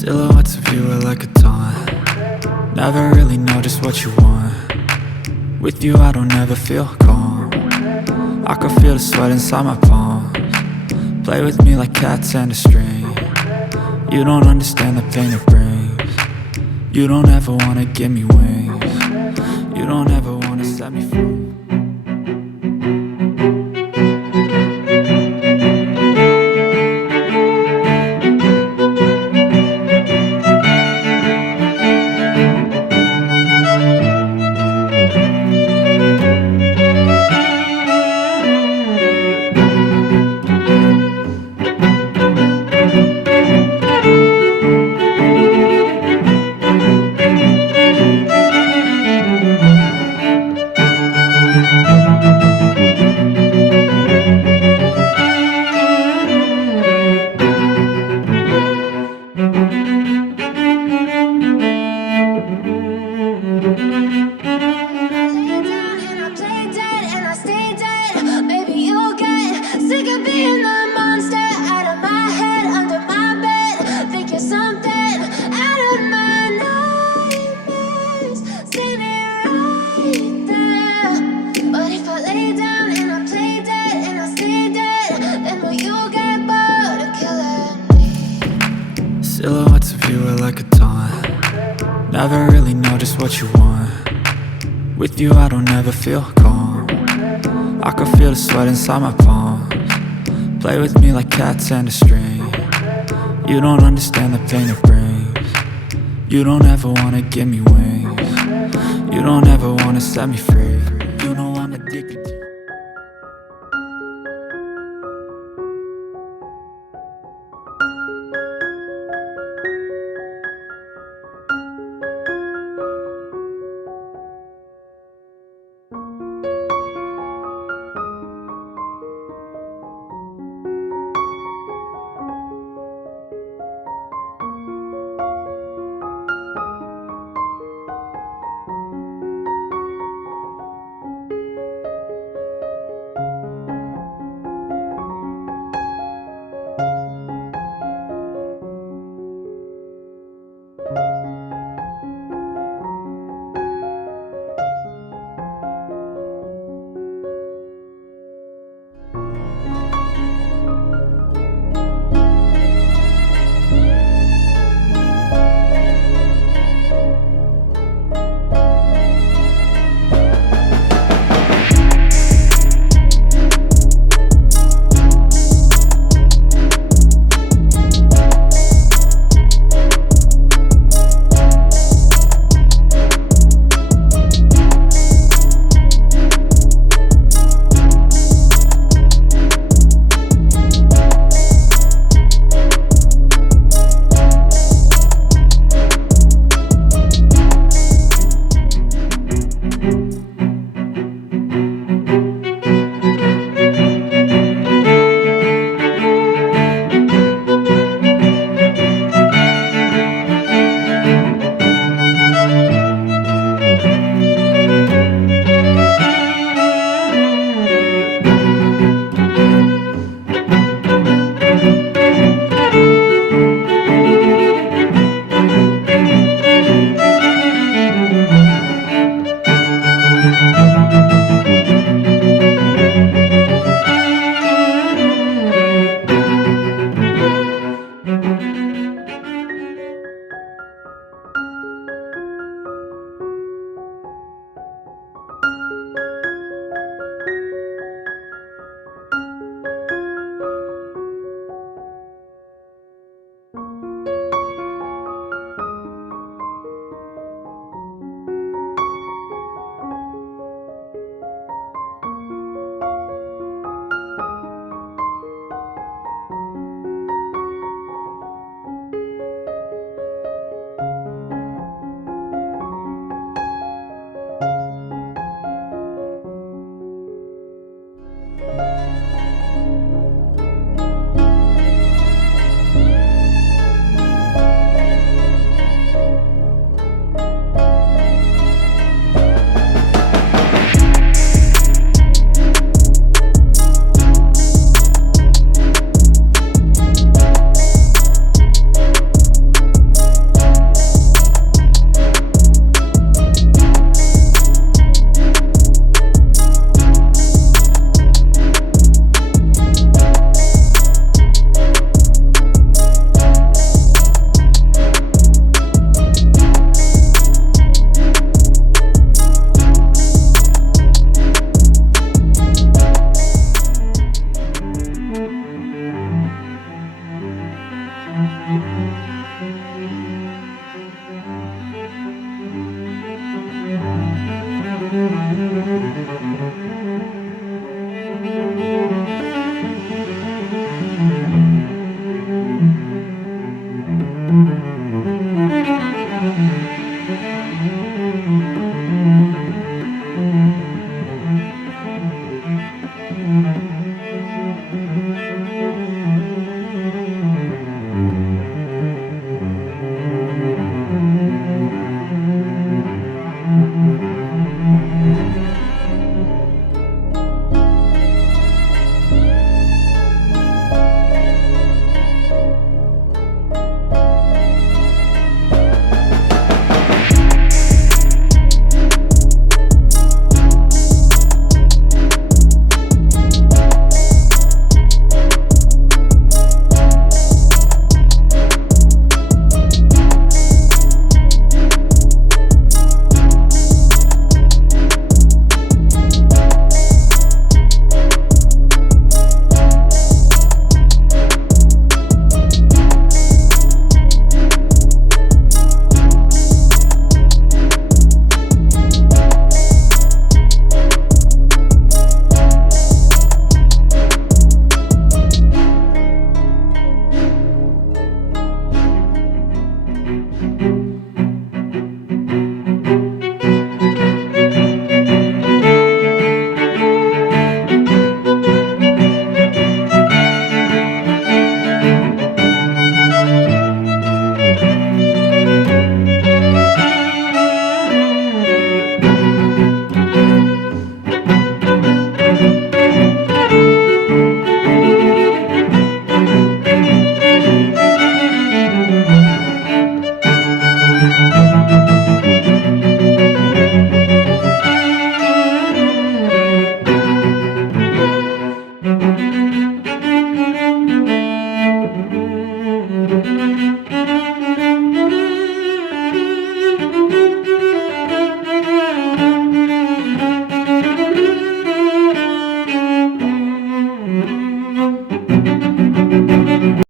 Silhouettes of you are like a taunt. Never really know just what you want. With you I don't ever feel calm. I can feel the sweat inside my palms. Play with me like cats and a string. You don't understand the pain it brings. You don't ever wanna give me wings. You don't ever wanna set me free. Silhouettes of you are like a taunt. Never really know just what you want. With you I don't ever feel calm. I can feel the sweat inside my palms. Play with me like cats and a string. You don't understand the pain it brings. You don't ever wanna give me wings. You don't ever wanna set me free. You know I'm addicted to you.